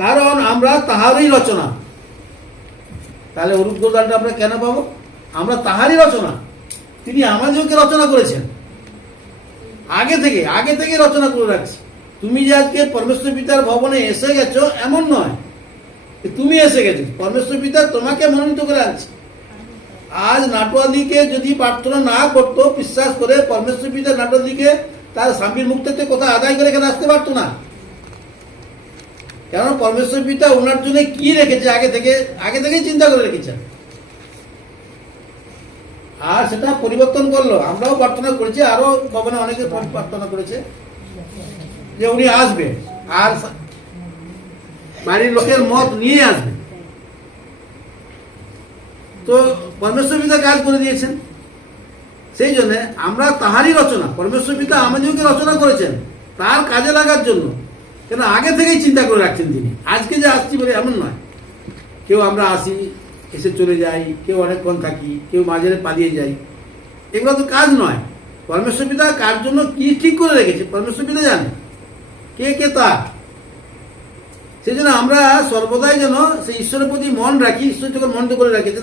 কারণ আমরা তাহারই রচনা। তাহলে অরূপ গোস্বামীটা আমরা কেন পাবো? আমরা তাহারই রচনা, তিনি আমাদেরকে রচনা করেছেন। আগে থেকে রচনা করে রাখছি। তুমি যে আজকে পরমেশ্বর পিতার ভবনে এসে গেছো এমন নয়, তুমি এসে গেছো, পরমেশ্বর পিতা তোমাকে মনোনীত করে আনছে। আজ নাটোয়াদিকে যদি প্রার্থনা না করতো বিশ্বাস করে, পরমেশ্বর পিতা নাটোয়াদিকে তার স্বামীর মুখ থেকে কথা আদায় করে এখানে আসতে পারতো না। কারণ পরমেশ্বর পিতা ওনার জন্য কি রেখেছে আগে থেকেই চিন্তা করে রেখেছেন, আর সেটা পরিবর্তন করলো। আমরাও প্রার্থনা করেছি, আরো ভবনে অনেকে প্রার্থনা করেছে যে উনি আসবে আর বাড়ির লোকের মত নিয়ে আসবে। তো পরমেশ্বর পিতা কাজ করে দিয়েছেন। সেই জন্য আমরা তাহারই রচনা, পরমেশ্বর পিতা আমাদেরকে রচনা করেছেন তার কাজে লাগার জন্য। কেন আগে থেকেই চিন্তা করে রাখছেন তিনি। আজকে যে আসছি বলে এমন নয়, কেউ আমরা আসি এসে চলে যাই, কেউ অনেকক্ষণ থাকি, কেউ মাঝে পালিয়ে যাই, এগুলো তো কাজ নয়। পরমেশ্বর পিতা কার জন্য কি ঠিক করে রেখেছে পরমেশ্বর পিতা জানে, কে তার। সেই জন্য আমরা সর্বদাই যেন সেই ঈশ্বরের প্রতি মন রাখি, ঈশ্বর যখন মন করে রাখি।